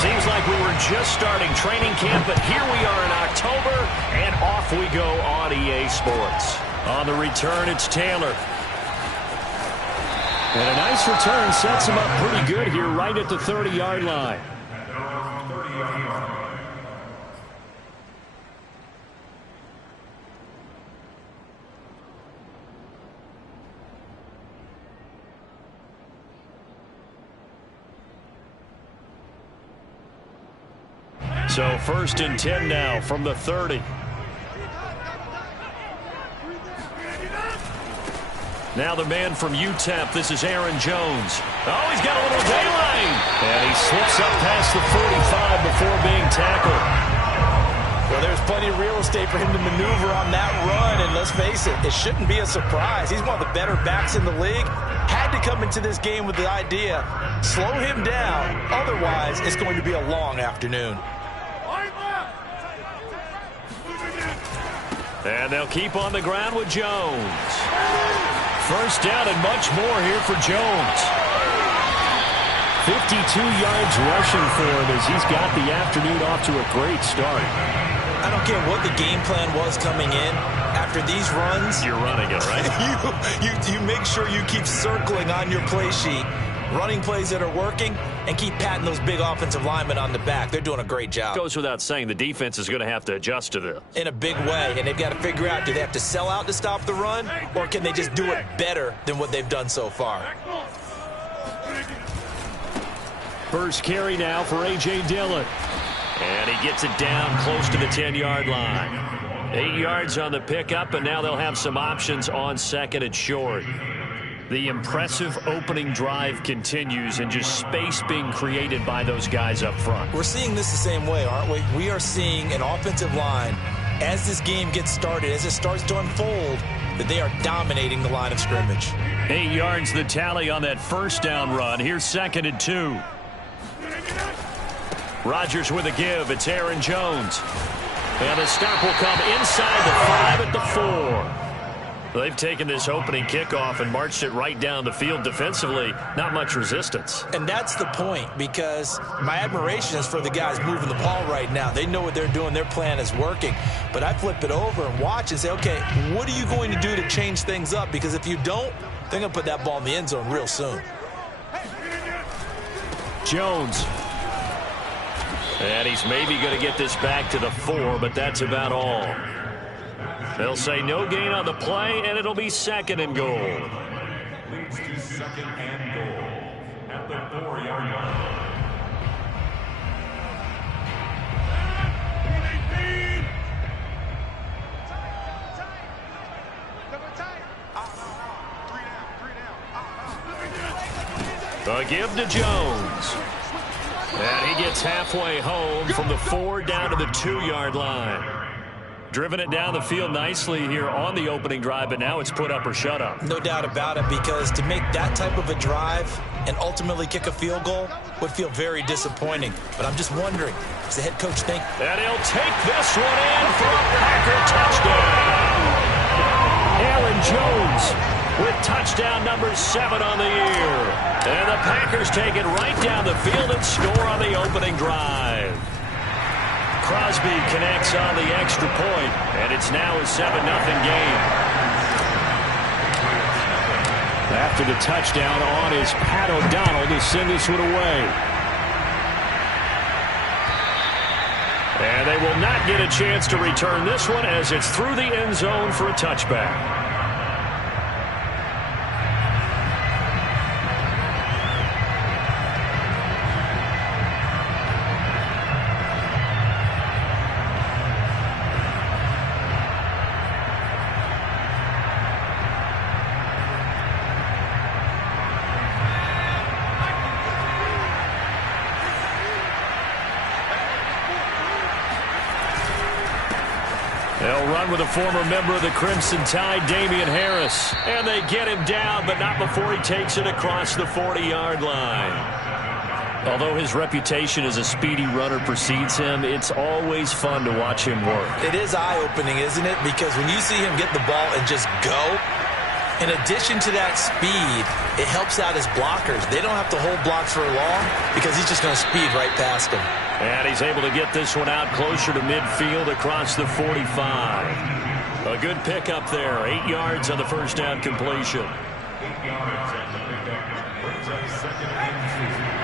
Seems like we were just starting training camp, but here we are in October, and off we go on EA Sports. On the return, it's Taylor. And a nice return sets him up pretty good here right at the 30-yard line. So 1st and 10 now from the 30. Now the man from UTEP, this is Aaron Jones. Oh, he's got a little daylight. And he slips up past the 45 before being tackled. Well, there's plenty of real estate for him to maneuver on that run. And let's face it, it shouldn't be a surprise. He's one of the better backs in the league. Had to come into this game with the idea, slow him down. Otherwise, it's going to be a long afternoon. And they'll keep on the ground with Jones. First down and much more here for Jones. 52 yards rushing for him as he's got the afternoon off to a great start. I don't care what the game plan was coming in. After these runs, you're running it, right? you make sure you keep circling on your play sheet, running plays that are working, and keep patting those big offensive linemen on the back. They're doing a great job. Goes without saying, the defense is going to have to adjust to this. In a big way, and they've got to figure out, do they have to sell out to stop the run, or can they just do it better than what they've done so far? First carry now for A.J. Dillon. And he gets it down close to the 10-yard line. 8 yards on the pickup, and now they'll have some options on 2nd and short. The impressive opening drive continues, and just space being created by those guys up front. We're seeing this the same way, aren't we? We are seeing an offensive line, as this game gets started, as it starts to unfold, that they are dominating the line of scrimmage. 8 yards the tally on that first down run. Here's 2nd and 2. Rodgers with a give. It's Aaron Jones. And the stop will come inside the 5 at the 4. They've taken this opening kickoff and marched it right down the field defensively. Not much resistance. And that's the point, because my admiration is for the guys moving the ball right now. They know what they're doing. Their plan is working. But I flip it over and watch and say, okay, what are you going to do to change things up? Because if you don't, they're going to put that ball in the end zone real soon. Jones. And he's maybe going to get this back to the 4, but that's about all. They'll say no gain on the play, and it'll be 2nd and goal. Leads to 2nd and goal at the 4-yard line. A give to Jones. And he gets halfway home from the 4 down to the 2-yard line. Driven it down the field nicely here on the opening drive, but now it's put up or shut up. No doubt about it, because to make that type of a drive and ultimately kick a field goal would feel very disappointing. But I'm just wondering, does the head coach think? And he'll take this one in for a Packer touchdown. Aaron Jones with touchdown number 7 on the year. And the Packers take it right down the field and score on the opening drive. Crosby connects on the extra point, and it's now a 7-0 game. After the touchdown on is Pat O'Donnell to send this one away. And they will not get a chance to return this one, as it's through the end zone for a touchback. They'll run with a former member of the Crimson Tide, Damian Harris. And they get him down, but not before he takes it across the 40-yard line. Although his reputation as a speedy runner precedes him, it's always fun to watch him work. It is eye-opening, isn't it? Because when you see him get the ball and just go, In addition to that speed, it helps out his blockers. They don't have to hold blocks for long because he's just going to speed right past them. And he's able to get this one out closer to midfield across the 45. A good pickup there. 8 yards on the first down completion. 8 yards at the pickup. Brings up second and 2.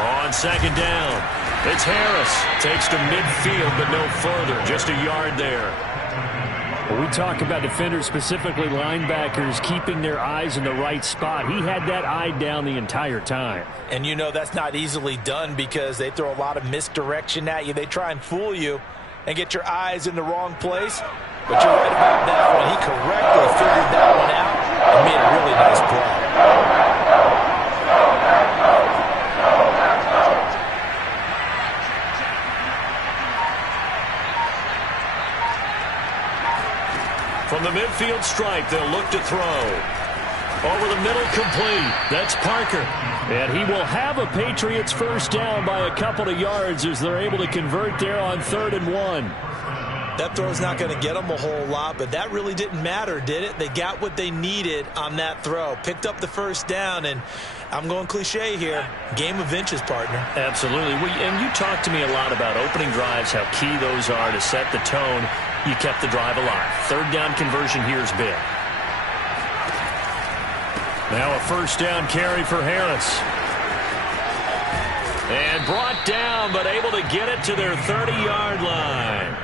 On second down, it's Harris. Takes to midfield, but no further. Just a yard there. Well, we talk about defenders, specifically linebackers, keeping their eyes in the right spot. He had that eye down the entire time. And you know that's not easily done because they throw a lot of misdirection at you. They try and fool you and get your eyes in the wrong place. But you're right about that one. He correctly figured that one out and made a really nice play. From the midfield stripe, they'll look to throw. Over the middle, complete. That's Parker. And he will have a Patriots first down by a couple of yards as they're able to convert there on 3rd and 1. That throw's not going to get them a whole lot, but that really didn't matter, did it? They got what they needed on that throw. Picked up the first down, and I'm going cliche here. Game of inches, partner. Absolutely. And you talked to me a lot about opening drives, how key those are to set the tone. You kept the drive alive. 3rd down conversion here is big. Now a first down carry for Harris. And brought down, but able to get it to their 30-yard line.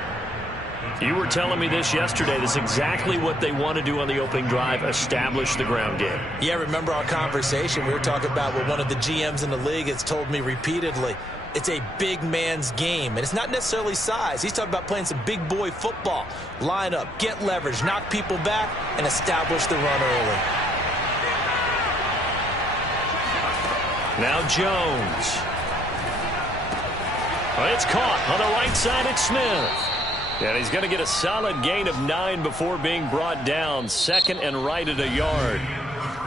You were telling me this yesterday. This is exactly what they want to do on the opening drive, establish the ground game. Yeah, remember our conversation. We were talking about what one of the GMs in the league has told me repeatedly. It's a big man's game, and it's not necessarily size. He's talking about playing some big boy football. Line up, get leverage, knock people back, and establish the run early. Now Jones. It's caught on the right side. It's Smith. And he's going to get a solid gain of 9 before being brought down. 2nd and right at a yard.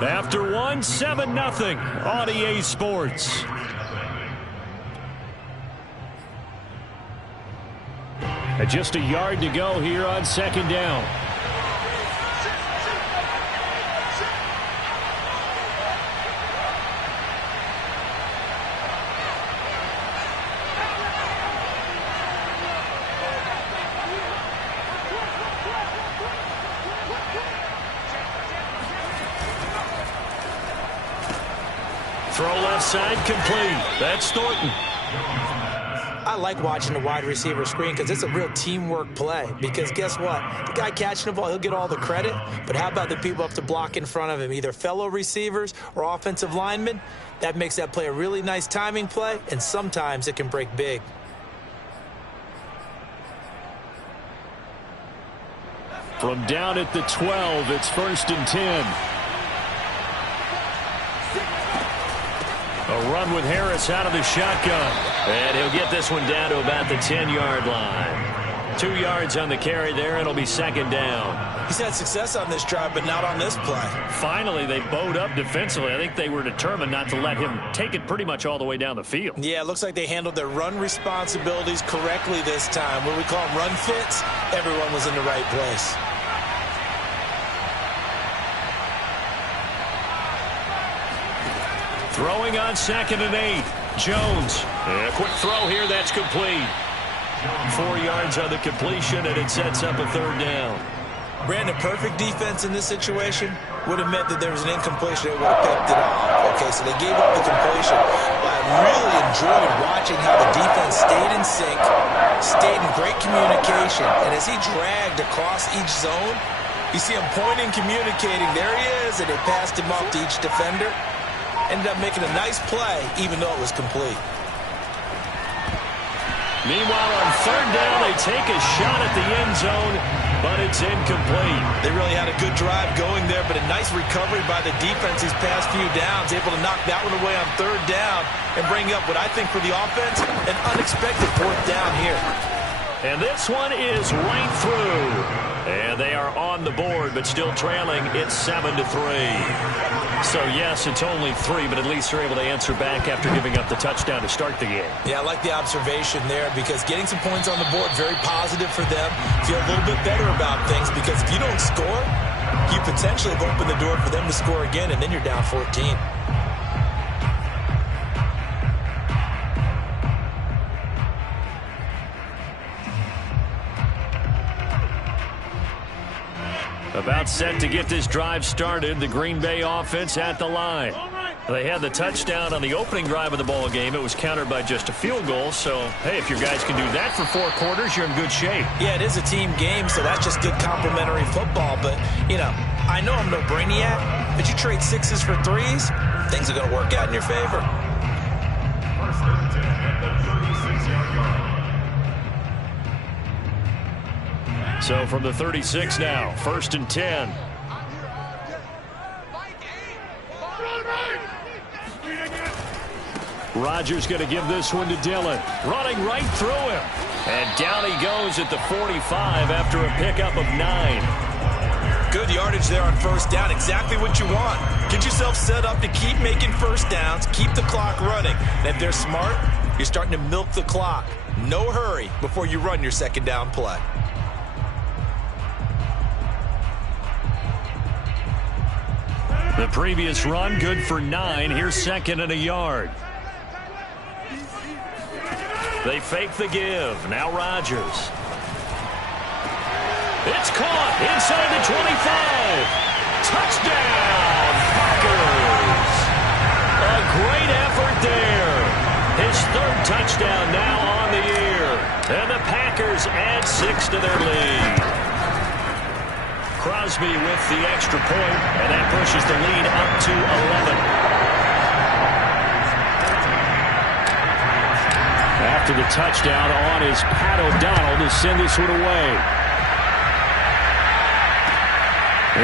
After 1, 7-0 on EA Sports. Just a yard to go here on 2nd down. Throw left side complete. That's Thornton. I like watching the wide receiver screen because it's a real teamwork play. Because guess what? The guy catching the ball, he'll get all the credit. But how about the people up to block in front of him, either fellow receivers or offensive linemen? That makes that play a really nice timing play, and sometimes it can break big. From down at the 12, it's 1st and 10. A run with Harris out of the shotgun. And he'll get this one down to about the 10-yard line. 2 yards on the carry there. It'll be 2nd down. He's had success on this drive, but not on this play. Finally, they bowed up defensively. I think they were determined not to let him take it pretty much all the way down the field. Yeah, it looks like they handled their run responsibilities correctly this time. What we call them run fits, everyone was in the right place. Throwing on 2nd and 8. Jones. And a quick throw here. That's complete. 4 yards on the completion, and it sets up a 3rd down. Brandon, perfect defense in this situation would have meant that there was an incompletion. They would have picked it off. Okay, so they gave up the completion. But I really enjoyed watching how the defense stayed in sync, stayed in great communication. And as he dragged across each zone, you see him pointing, communicating. There he is, and they passed him off to each defender. Ended up making a nice play, even though it was complete. Meanwhile, on 3rd down, they take a shot at the end zone, but it's incomplete. They really had a good drive going there, but a nice recovery by the defense these past few downs, able to knock that one away on 3rd down and bring up what I think for the offense, an unexpected 4th down here. And this one is right through. And they are are on the board, but still trailing. It's 7-3. So, yes, it's only 3, but at least they're able to answer back after giving up the touchdown to start the game. Yeah, I like the observation there because getting some points on the board, very positive for them. Feel a little bit better about things because if you don't score, you potentially have opened the door for them to score again, and then you're down 14. About set to get this drive started, the Green Bay offense at the line. They had the touchdown on the opening drive of the ball game. It was countered by just a field goal. So, hey, if your guys can do that for 4 quarters, you're in good shape. Yeah, it is a team game, so that's just good complementary football. But, you know, I know I'm no brainiac, but you trade 6s for 3s, things are going to work out in your favor. First and 10 at the 36-yard line. So from the 36 now, 1st and 10. Rodgers going to give this one to Dillon. Running right through him. And down he goes at the 45 after a pickup of 9. Good yardage there on first down. Exactly what you want. Get yourself set up to keep making first downs. Keep the clock running. And if they're smart, you're starting to milk the clock. No hurry before you run your second down play. The previous run, good for 9. Here's 2nd and a yard. They fake the give. Now Rodgers. It's caught inside the 25. Touchdown, Packers. A great effort there. His 3rd touchdown now on the year. And the Packers add 6 to their lead. Crosby with the extra point, and that pushes the lead up to 11. After the touchdown on is Pat O'Donnell to send this one away.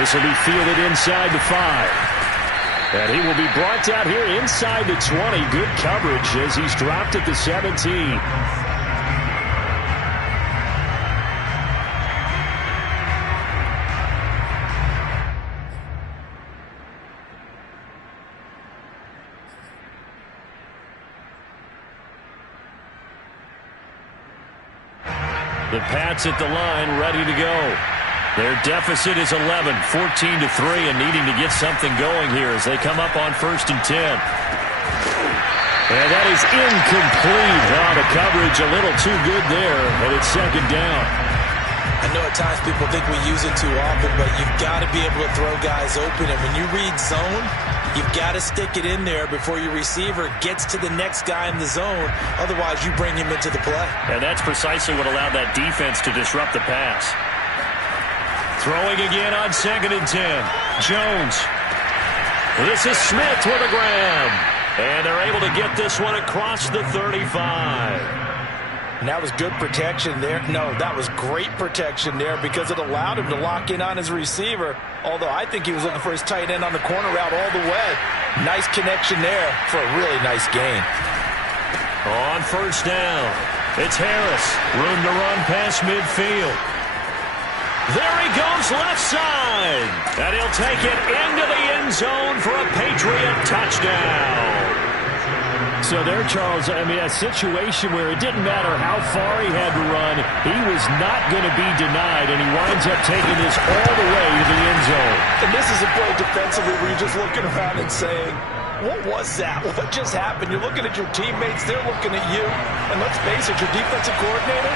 This will be fielded inside the 5. And he will be brought down here inside the 20. Good coverage as he's dropped at the 17. The Pats at the line, ready to go. Their deficit is 11, 14-3, and needing to get something going here as they come up on 1st and 10. And that is incomplete. Oh, the coverage a little too good there, and it's 2nd down. I know at times people think we use it too often, but you've got to be able to throw guys open. And when you read zone, you've got to stick it in there before your receiver gets to the next guy in the zone. Otherwise, you bring him into the play. And that's precisely what allowed that defense to disrupt the pass. Throwing again on 2nd and 10. Jones. This is Smith with a grab. And they're able to get this one across the 35. And that was good protection there. No, that was great protection there because it allowed him to lock in on his receiver. Although I think he was looking for his tight end on the corner route all the way. Nice connection there for a really nice gain. On 1st down, it's Harris. Room to run past midfield. There he goes left side. And he'll take it into the end zone for a Patriot touchdown. So there, Charles, I mean, a situation where it didn't matter how far he had to run, he was not going to be denied, and he winds up taking this all the way to the end zone. And this is a play defensively where you're just looking around and saying, what was that? What just happened? You're looking at your teammates, they're looking at you, and let's face it, your defensive coordinator,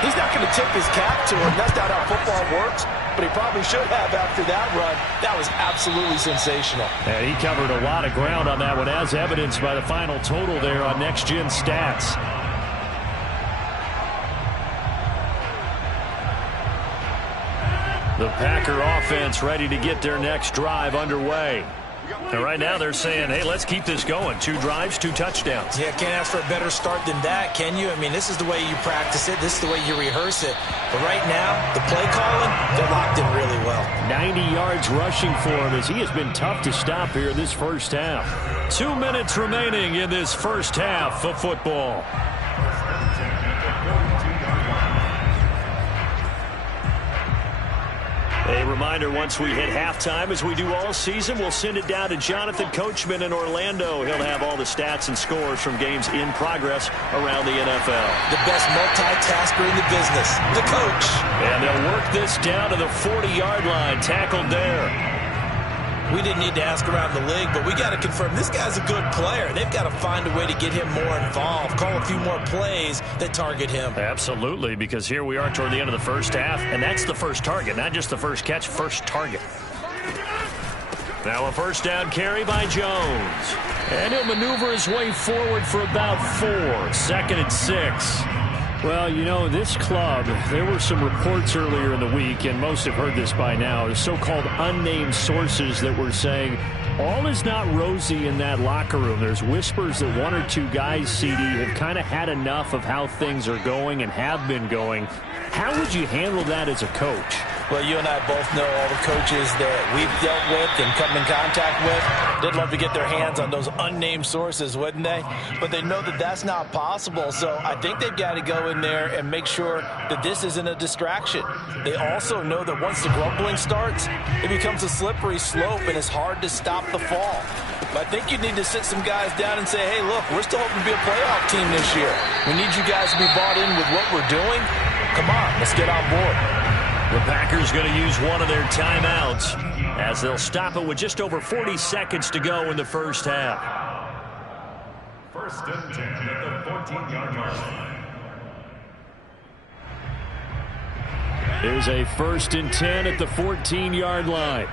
he's not going to tip his cap to him. That's not how football works. But he probably should have after that run. That was absolutely sensational. And he covered a lot of ground on that one, as evidenced by the final total there on Next Gen Stats. The Packer offense ready to get their next drive underway. And right now they're saying, hey, let's keep this going. 2 drives, 2 touchdowns. Yeah, can't ask for a better start than that, can you? I mean, this is the way you practice it. This is the way you rehearse it. But right now, the play calling, they're locked in really well. 90 yards rushing for him as he has been tough to stop here this first half. 2 minutes remaining in this first half of football. A reminder, once we hit halftime, as we do all season, we'll send it down to Jonathan Coachman in Orlando. He'll have all the stats and scores from games in progress around the NFL. The best multitasker in the business, the coach. And they'll work this down to the 40-yard line, tackled there. We didn't need to ask around the league, but we got to confirm this guy's a good player. They've got to find a way to get him more involved, call a few more plays that target him. Absolutely, because here we are toward the end of the first half, and that's the first target, not just the first catch, first target. Now a first down carry by Jones. And he'll maneuver his way forward for about 4. 2nd and 6. Well, you know, this club, there were some reports earlier in the week, and most have heard this by now, the so-called unnamed sources that were saying all is not rosy in that locker room. There's whispers that 1 or 2 guys, CD, have kind of had enough of how things are going and have been going. How would you handle that as a coach? Well, you and I both know all the coaches that we've dealt with and come in contact with. They'd love to get their hands on those unnamed sources, wouldn't they? But they know that that's not possible, so I think they've got to go in there and make sure that this isn't a distraction. They also know that once the grumbling starts, it becomes a slippery slope and it's hard to stop the fall. But I think you need to sit some guys down and say, hey, look, we're still hoping to be a playoff team this year. We need you guys to be bought in with what we're doing. Come on, let's get on board. The Packers going to use one of their timeouts as they'll stop it with just over 40 seconds to go in the first half. 1st and 10 at the 14-yard line. There's a 1st and 10 at the 14-yard line.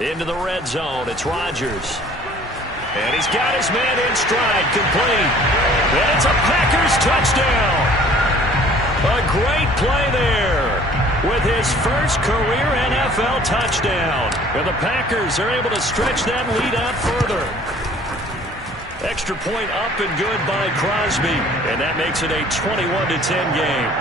Into the red zone, it's Rodgers. And he's got his man in stride, complete. And it's a Packers touchdown. A great play there with his first career NFL touchdown. And the Packers are able to stretch that lead out further. Extra point up and good by Crosby. And that makes it a 21-10 game.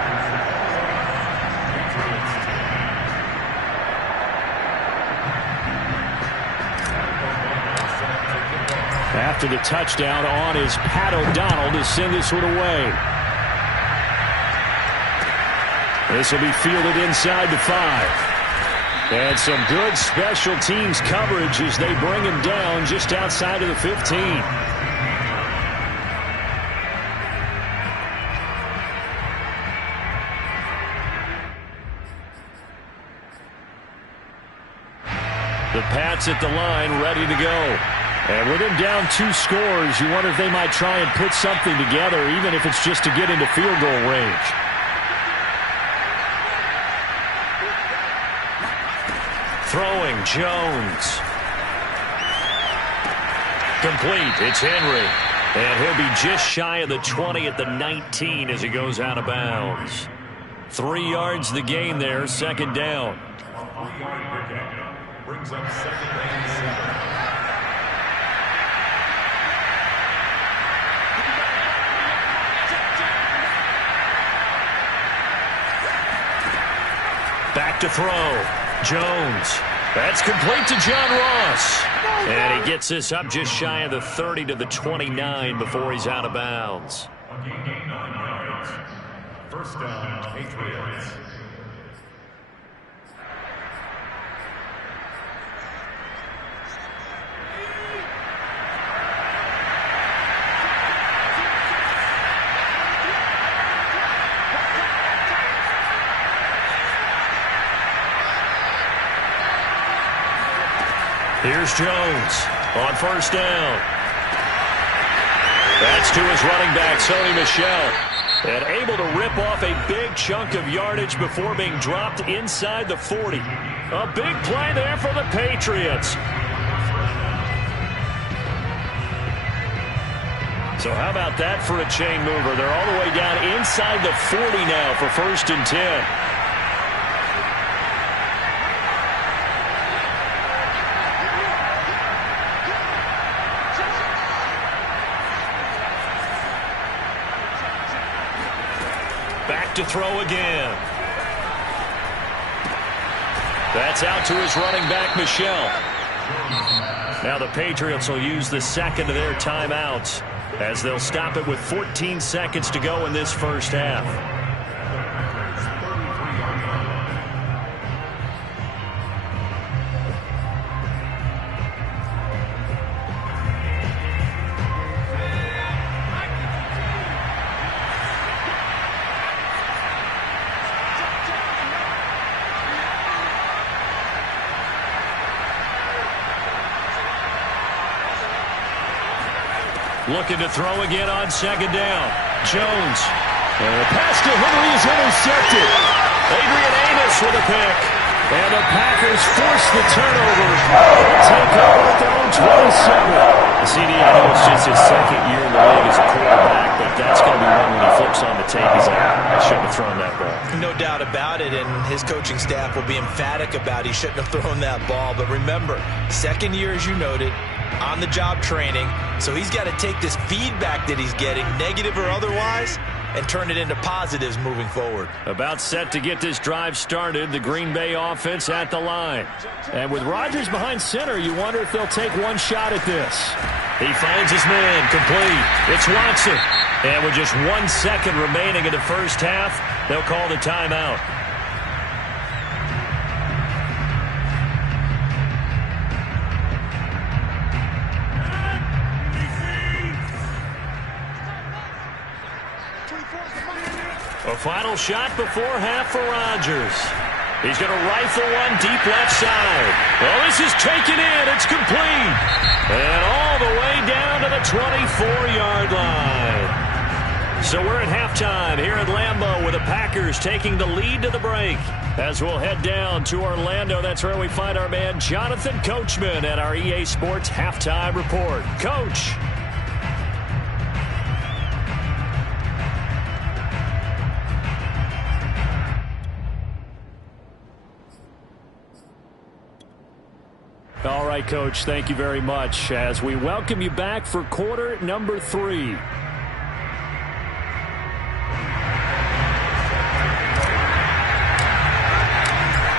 After the touchdown, on is Pat O'Donnell to send this one away. This will be fielded inside the 5. And some good special teams coverage as they bring him down just outside of the 15. The Pats at the line, ready to go. And with him down 2 scores, you wonder if they might try and put something together, even if it's just to get into field goal range. Throwing, Jones. Complete, it's Henry. And he'll be just shy of the 20 at the 19 as he goes out of bounds. 3 yards the gain there, 2nd down. A 3-yard pickup brings up 2nd and 7. Back to throw. Jones. That's complete to John Ross. And he gets this up just shy of the 30 to the 29 before he's out of bounds. A gain of 9 yards. 1st down, Patriots. Here's Jones on 1st down. That's to his running back, Sony Michel. And able to rip off a big chunk of yardage before being dropped inside the 40. A big play there for the Patriots. So how about that for a chain mover? They're all the way down inside the 40 now for 1st and 10. To throw again. That's out to his running back, Michel. Now the Patriots will use the 2nd of their timeouts as they'll stop it with 14 seconds to go in this first half. Looking to throw again on second down. Jones. And the pass to Henry is intercepted. Adrian Amos with a pick. And the Packers force the turnover. They'll take over at their own 27. CD, I know it's just his second year in the league as a quarterback, but that's going to be one when he flips on the tape. He's like, I shouldn't have thrown that ball. No doubt about it, and his coaching staff will be emphatic about he shouldn't have thrown that ball. But remember, second year, as you noted, on-the-job training, so he's got to take this feedback that he's getting, negative or otherwise, and turn it into positives moving forward. About set to get this drive started, the Green Bay offense at the line. And with Rodgers behind center, you wonder if they'll take one shot at this. He finds his man, complete. It's Watson. And with just 1 second remaining in the first half, they'll call the timeout. A final shot before half for Rodgers. He's going to rifle one deep left side. Well, this is taken in. It's complete. And all the way down to the 24-yard line. So we're at halftime here at Lambeau with the Packers taking the lead to the break. As we'll head down to Orlando, that's where we find our man Jonathan Coachman at our EA Sports Halftime Report. Coach. All right, Coach, thank you very much as we welcome you back for quarter number 3.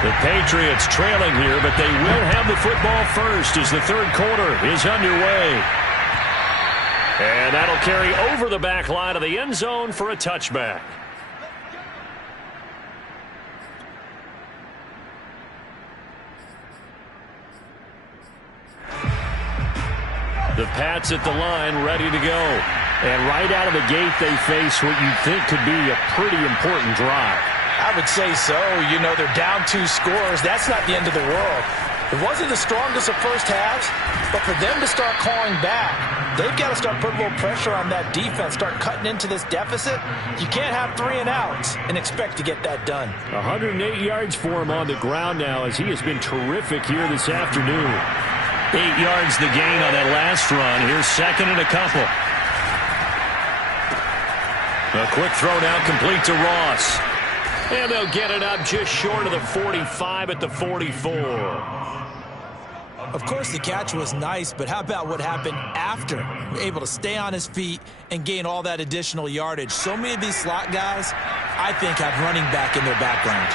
The Patriots trailing here, but they will have the football first as the third quarter is underway. And that'll carry over the back line of the end zone for a touchback. The Pats at the line, ready to go. And right out of the gate, they face what you'd think could be a pretty important drive. I would say so. You know, they're down 2 scores. That's not the end of the world. It wasn't the strongest of first halves, but for them to start calling back, they've got to start putting a little pressure on that defense, start cutting into this deficit. You can't have 3 and outs and expect to get that done. 108 yards for him on the ground now as he has been terrific here this afternoon. 8 yards the gain on that last run. Here's second and a couple. A quick throw now complete to Ross. And they'll get it up just short of the 45 at the 44. Of course, the catch was nice, but how about what happened after? Able to stay on his feet and gain all that additional yardage. So many of these slot guys, I think, have running back in their background.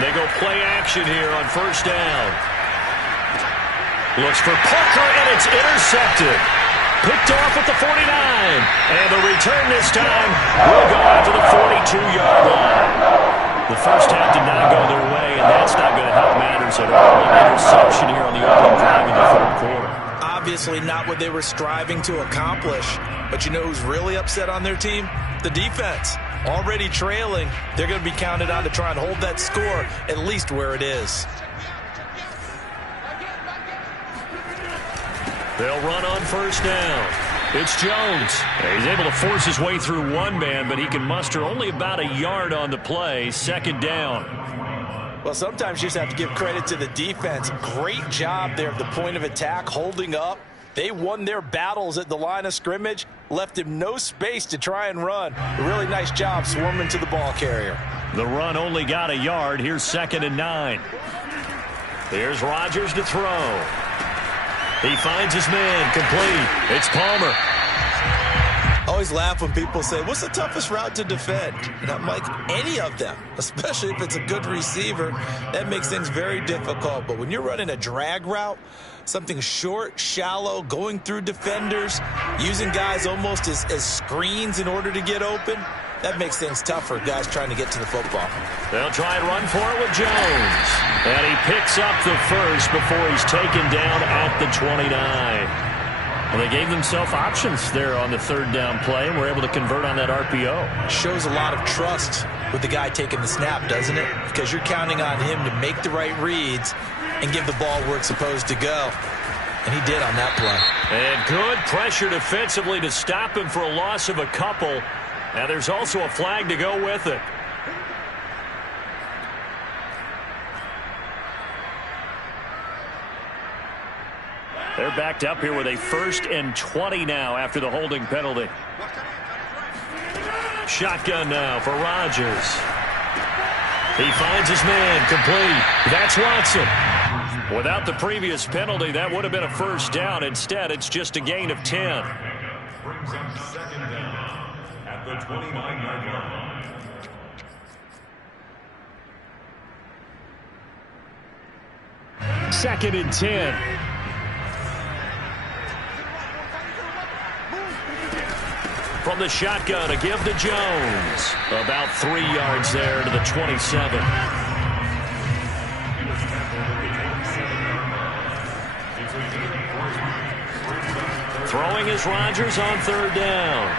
They go play action here on first down. Looks for Parker, and it's intercepted. Picked off at the 49. And the return this time will go out to the 42-yard line. The first half did not go their way, and that's not going to help matters at all. An interception here on the opening drive in the third quarter. Obviously not what they were striving to accomplish. But you know who's really upset on their team? The defense. Already trailing, they're going to be counted on to try and hold that score at least where it is. They'll run on first down. It's Jones. He's able to force his way through one man, but he can muster only about a yard on the play. Second down. Well, sometimes you just have to give credit to the defense. Great job there at the point of attack, holding up. They won their battles at the line of scrimmage, left him no space to try and run. A really nice job swarming to the ball carrier. The run only got a yard. Here's second and 9. Here's Rodgers to throw. He finds his man, complete. It's Palmer. always laugh when people say, what's the toughest route to defend? And I'm like, any of them, especially if it's a good receiver. That makes things very difficult. But when you're running a drag route, something short, shallow, going through defenders, using guys almost as screens in order to get open, that makes things tough for guys trying to get to the football. They'll try and run for it with Jones. And he picks up the first before he's taken down at the 29. Well, they gave themselves options there on the third down play and were able to convert on that RPO. Shows a lot of trust with the guy taking the snap, doesn't it? Because you're counting on him to make the right reads and give the ball where it's supposed to go. And he did on that play. And good pressure defensively to stop him for a loss of a couple. And there's also a flag to go with it. They're backed up here with a 1st and 20 now after the holding penalty. Shotgun now for Rodgers. He finds his man complete. That's Watson. Without the previous penalty, that would have been a first down. Instead, it's just a gain of 10. Brings up 2nd down at the 29-yard line. 2nd and 10. From the shotgun, a give to Jones. About 3 yards there to the 27. Throwing is Rodgers on 3rd down.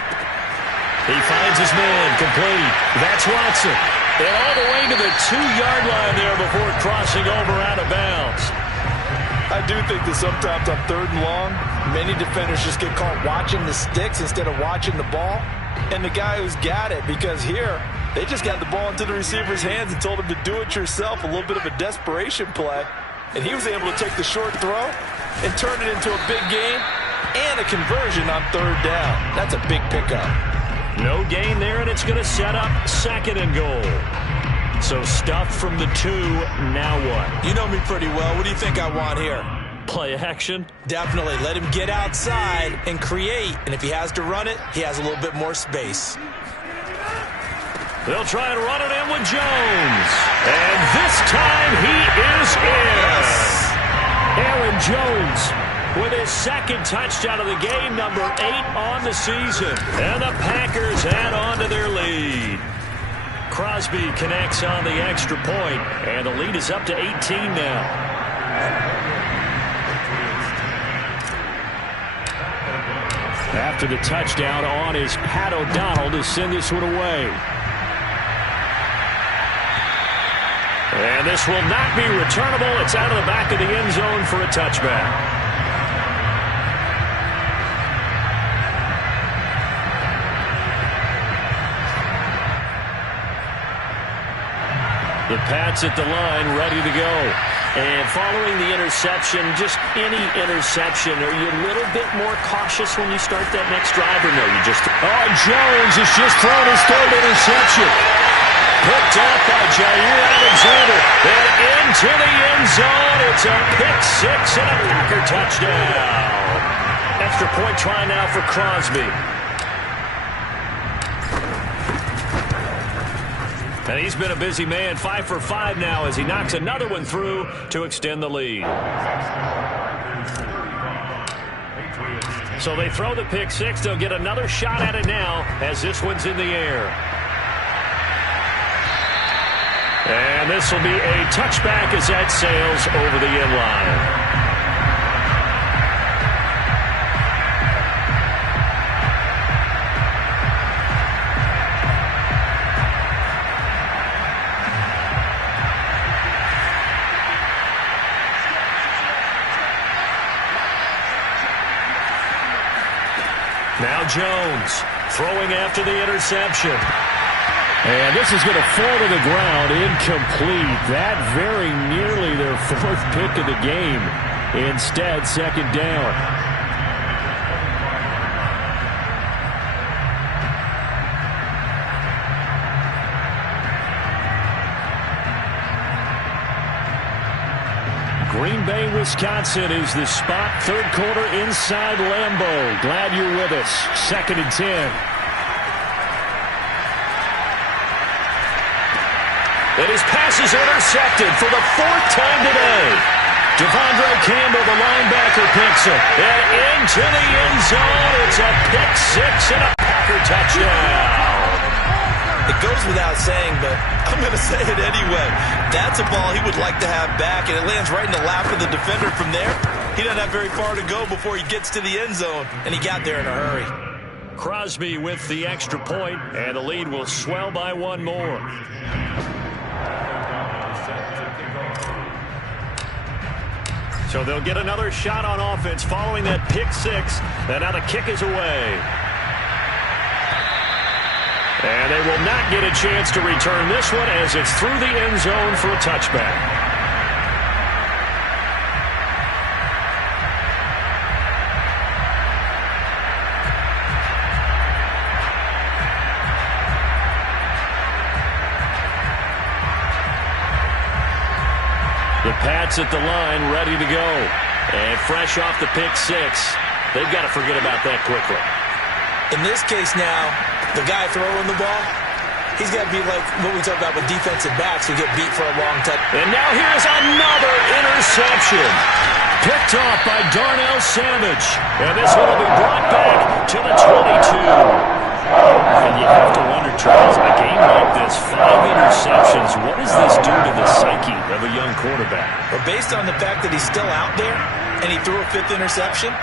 He finds his man complete. That's Watson. And all the way to the 2-yard line there before crossing over out of bounds. I do think that sometimes on 3rd and long, many defenders just get caught watching the sticks instead of watching the ball. And the guy who's got it, because here, they just got the ball into the receiver's hands and told him to do it yourself, a little bit of a desperation play. And he was able to take the short throw and turn it into a big gain and a conversion on 3rd down. That's a big pickup. No gain there, and it's going to set up 2nd and goal. So stuffed from the 2, now what? You know me pretty well. What do you think I want here? Play action? Definitely. Let him get outside and create. And if he has to run it, he has a little bit more space. They'll try and run it in with Jones. And this time he is in. Aaron Jones with his 2nd touchdown of the game, number 8 on the season. And the Packers add on to their lead. Crosby connects on the extra point, and the lead is up to 18 now. After the touchdown on is Pat O'Donnell to send this one away. And this will not be returnable. It's out of the back of the end zone for a touchback. The Pats at the line, ready to go. And following the interception, just any interception, are you a little bit more cautious when you start that next drive, or no? You just... Oh, Jones has just thrown his 3rd interception. Picked up by Jair Alexander. And into the end zone. It's a pick 6 and a Packer touchdown. Extra point try now for Crosby. And he's been a busy man, 5 for 5 now as he knocks another one through to extend the lead. So they throw the pick 6. They'll get another shot at it now as this one's in the air. And this will be a touchback as that sails over the end line. Now Jones throwing after the interception. And this is going to fall to the ground, incomplete. That very nearly their 4th pick of the game. Instead, 2nd down. Green Bay, Wisconsin is the spot. Third quarter inside Lambeau. Glad you're with us. 2nd and 10. And his pass is intercepted for the 4th time today. Devondre Campbell, the linebacker, picks it. And into the end zone. It's a pick six and a Packer touchdown. It goes without saying, but I'm going to say it anyway. That's a ball he would like to have back, and it lands right in the lap of the defender from there. He doesn't have very far to go before he gets to the end zone, and he got there in a hurry. Crosby with the extra point, and the lead will swell by one more. So they'll get another shot on offense following that pick six, and now the kick is away. And they will not get a chance to return this one as it's through the end zone for a touchback. The Pats at the line, ready to go. And fresh off the pick six, they've got to forget about that quickly. In this case now, the guy throwing the ball, he's got to be like what we talk about with defensive backs who get beat for a long time. And now here's another interception. Picked off by Darnell Savage. And this one will be brought back to the 22. And you have to wonder, Charles, a game like this, 5 interceptions, what does this do to the psyche of a young quarterback? But based on the fact that he's still out there and he threw a 5th interception,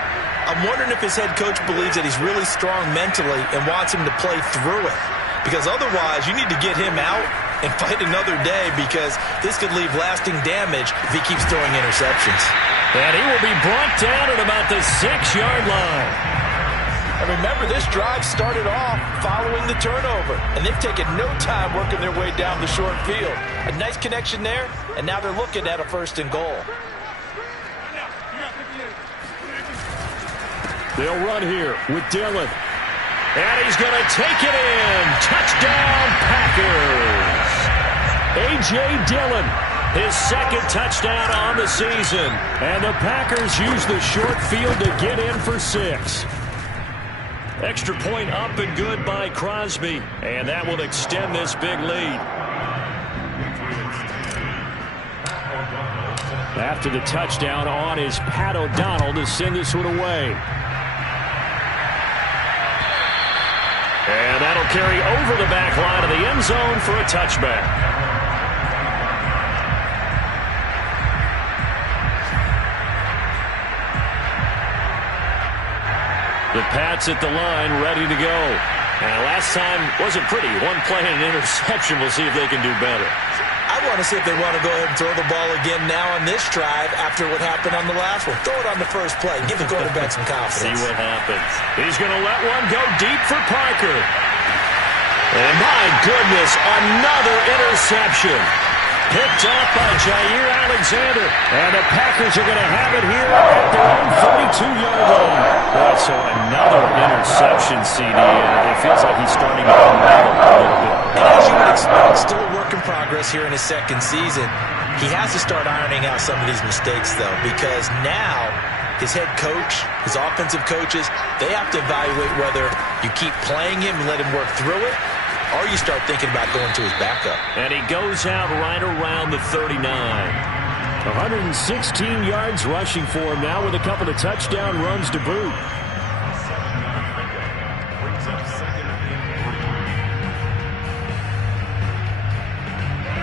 I'm wondering if his head coach believes that he's really strong mentally and wants him to play through it. Because otherwise, you need to get him out and fight another day, because this could leave lasting damage if he keeps throwing interceptions. And he will be brought down at about the 6-yard line. And remember, this drive started off following the turnover, and they've taken no time working their way down the short field. A nice connection there, and now they're looking at a 1st and goal. They'll run here with Dillon. And he's going to take it in. Touchdown, Packers. A.J. Dillon. His 2nd touchdown on the season. And the Packers use the short field to get in for 6. Extra point up and good by Crosby. And that will extend this big lead. After the touchdown on is Pat O'Donnell to send this one away. And that'll carry over the back line of the end zone for a touchback. The Pats at the line, ready to go. And last time wasn't pretty. One play and an interception. We'll see if they can do better. I want to see if they want to go ahead and throw the ball again now on this drive after what happened on the last one. Throw it on the first play. Give the quarterback some confidence. See what happens. He's going to let one go deep for Parker. And my goodness, another interception. Picked off by Jair Alexander. And the Packers are going to have it here at their own 42-yard line. So another interception, CD. It feels like he's starting to unravel a little bit. And as you would expect, still a work in progress here in his 2nd season. He has to start ironing out some of these mistakes, though, because now his head coach, his offensive coaches, they have to evaluate whether you keep playing him and let him work through it, or you start thinking about going to his backup. And he goes out right around the 39. 116 yards rushing for him now with a couple of touchdown runs to boot.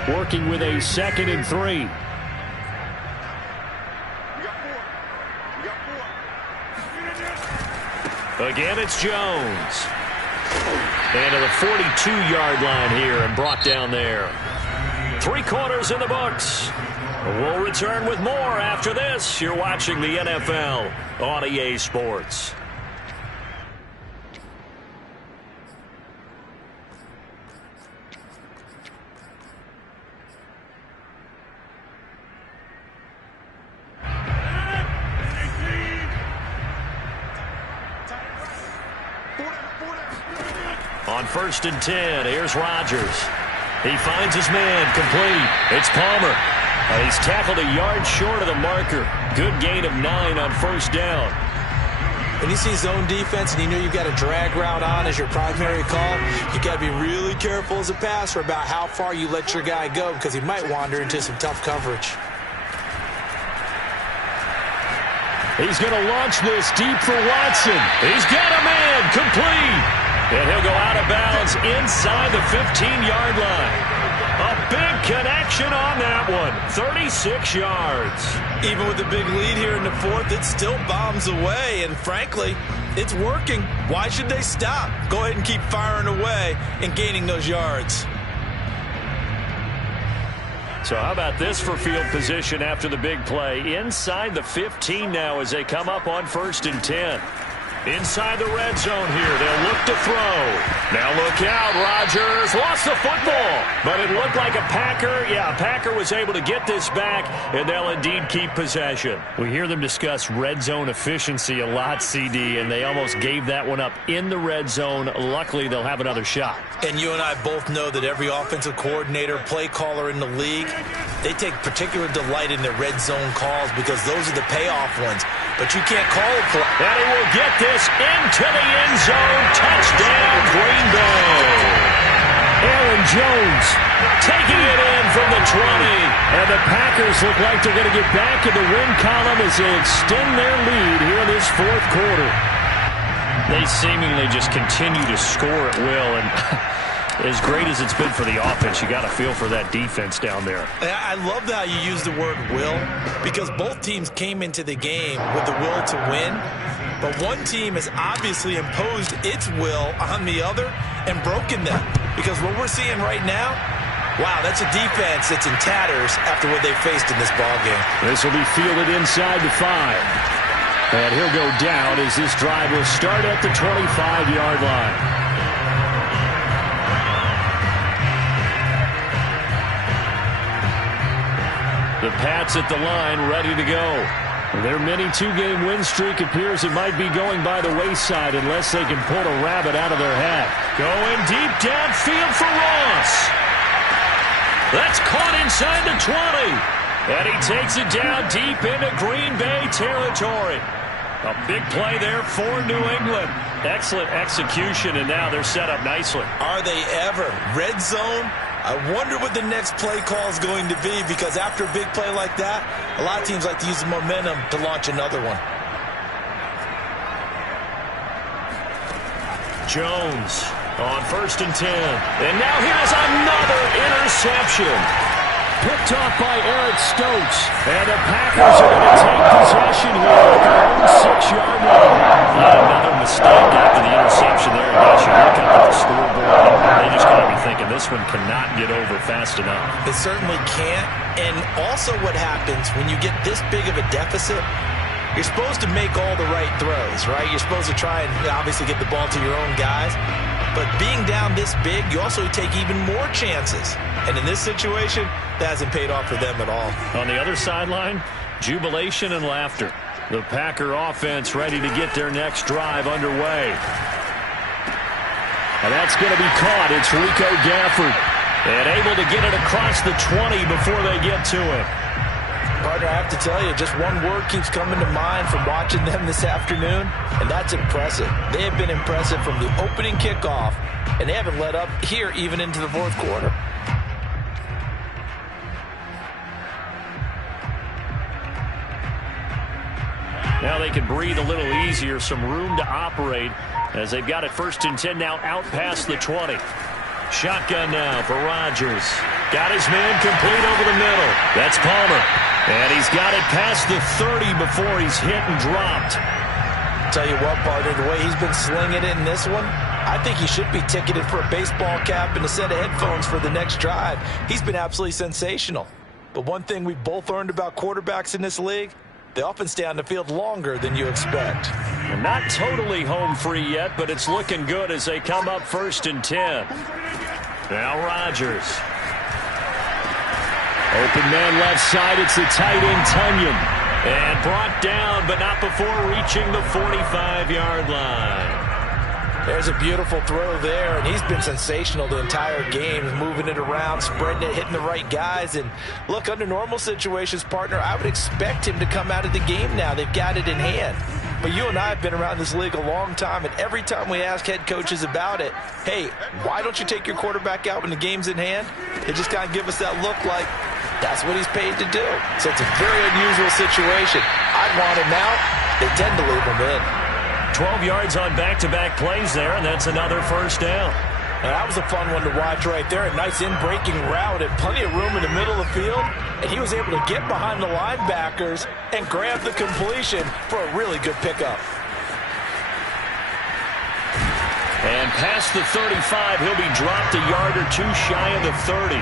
Working with a 2nd and 3. Again, it's Jones. And to the 42-yard line here and brought down there. 3 quarters in the books. We'll return with more after this. You're watching the NFL on EA Sports. On 1st and 10, here's Rodgers. He finds his man complete. It's Palmer. He's tackled a yard short of the marker. Good gain of 9 on first down. When you see zone defense and you know you've got a drag route on as your primary call, you got to be really careful as a passer about how far you let your guy go because he might wander into some tough coverage. He's going to launch this deep for Watson. He's got a man complete. And he'll go out of bounds inside the 15-yard line. A big connection on that one. 36 yards. Even with the big lead here in the fourth, it still bombs away. And frankly, it's working. Why should they stop? Go ahead and keep firing away and gaining those yards. So how about this for field position after the big play? Inside the 15 now as they come up on 1st and 10. Inside the red zone here. They'll look to throw. Now look out. Rodgers lost the football. But it looked like a Packer. Yeah, Packer was able to get this back, and they'll indeed keep possession. We hear them discuss red zone efficiency a lot, CD, and they almost gave that one up in the red zone. Luckily, they'll have another shot. And you and I both know that every offensive coordinator, play caller in the league, they take particular delight in their red zone calls because those are the payoff ones. But you can't call a play. And he will get this into the end zone. Touchdown, Green Bay. Aaron Jones Taking it in from the 20. And the Packers look like they're going to get back in the win column as they extend their lead here in this fourth quarter. They seemingly just continue to score at will, and as great as it's been for the offense, you got to feel for that defense down there. I love how you use the word will, because both teams came into the game with the will to win, but one team has obviously imposed its will on the other and broken them, because what we're seeing right now, wow, that's a defense that's in tatters after what they faced in this ballgame. This will be fielded inside the 5. And he'll go down as this drive will start at the 25-yard line. The Pats at the line, ready to go. Their mini two-game win streak appears it might be going by the wayside unless they can pull a rabbit out of their hat. Going deep downfield for Ross. That's caught inside the 20. And he takes it down deep into Green Bay territory. A big play there for New England. Excellent execution, and now they're set up nicely. Are they ever? Red zone? I wonder what the next play call is going to be, because after a big play like that, a lot of teams like to use the momentum to launch another one. Jones on 1st and 10. And now here's another interception. Picked off by Eric Stokes. And the Packers are going to take possession here at their own 6-yard line. Another mistake after the interception there. I guess you look up at the scoreboard, they just got to be thinking this one cannot get over fast enough. It certainly can't. And also what happens when you get this big of a deficit, you're supposed to make all the right throws, right? You're supposed to try and obviously get the ball to your own guys. But being down this big, you also take even more chances. And in this situation, that hasn't paid off for them at all. On the other sideline, jubilation and laughter. The Packer offense ready to get their next drive underway. And that's going to be caught. It's Rico Gafford. And able to get it across the 20 before they get to it. Partner, I have to tell you, just one word keeps coming to mind from watching them this afternoon, and that's impressive. They have been impressive from the opening kickoff, and they haven't let up here even into the fourth quarter. Now they can breathe a little easier, some room to operate as they've got it 1st and 10 now out past the 20. Shotgun now for Rodgers. Got his man complete over the middle. That's Palmer. And he's got it past the 30 before he's hit and dropped. Tell you what, partner, the way he's been slinging it in this one, I think he should be ticketed for a baseball cap and a set of headphones for the next drive. He's been absolutely sensational. But one thing we've both learned about quarterbacks in this league, they often stay on the field longer than you expect. Well, not totally home free yet, but it's looking good as they come up 1st and 10. Now Rodgers. Open man left side. It's the tight end, Tunyon. And brought down, but not before reaching the 45-yard line. There's a beautiful throw there, and he's been sensational the entire game, moving it around, spreading it, hitting the right guys. And look, under normal situations, partner, I would expect him to come out of the game now. They've got it in hand. But you and I have been around this league a long time, and every time we ask head coaches about it, hey, why don't you take your quarterback out when the game's in hand? They just kind of give us that look like that's what he's paid to do. So it's a very unusual situation. I'd want him out. They tend to leave him in. 12 yards on back-to-back plays there, and that's another first down. Now, that was a fun one to watch right there. A nice in-breaking route and plenty of room in the middle of the field. And he was able to get behind the linebackers and grab the completion for a really good pickup. And past the 35, he'll be dropped a yard or two shy of the 30.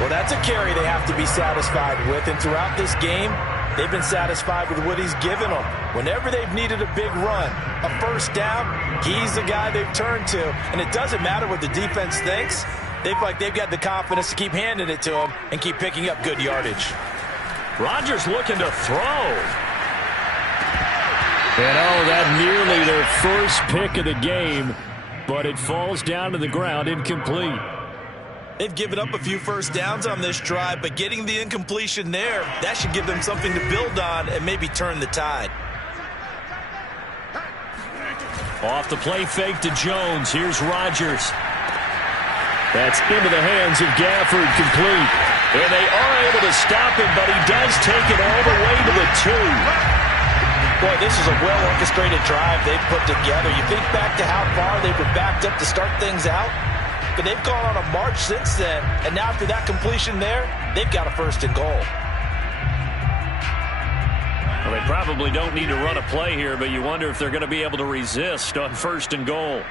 Well, that's a carry they have to be satisfied with. And throughout this game, they've been satisfied with what he's given them. Whenever they've needed a big run, a first down, he's the guy they've turned to. And it doesn't matter what the defense thinks. They've got the confidence to keep handing it to him and keep picking up good yardage. Rodgers looking to throw. And that nearly their first pick of the game, but it falls down to the ground, incomplete. They've given up a few first downs on this drive, but getting the incompletion there, that should give them something to build on and maybe turn the tide. Off the play fake to Jones. Here's Rodgers. That's into the hands of Gafford, complete. And they are able to stop him, but he does take it all the way to the 2. Boy, this is a well-orchestrated drive they've put together. You think back to how far they were backed up to start things out, but they've gone on a march since then, and now after that completion there, they've got a first and goal. Well, they probably don't need to run a play here, but you wonder if they're going to be able to resist on first and goal.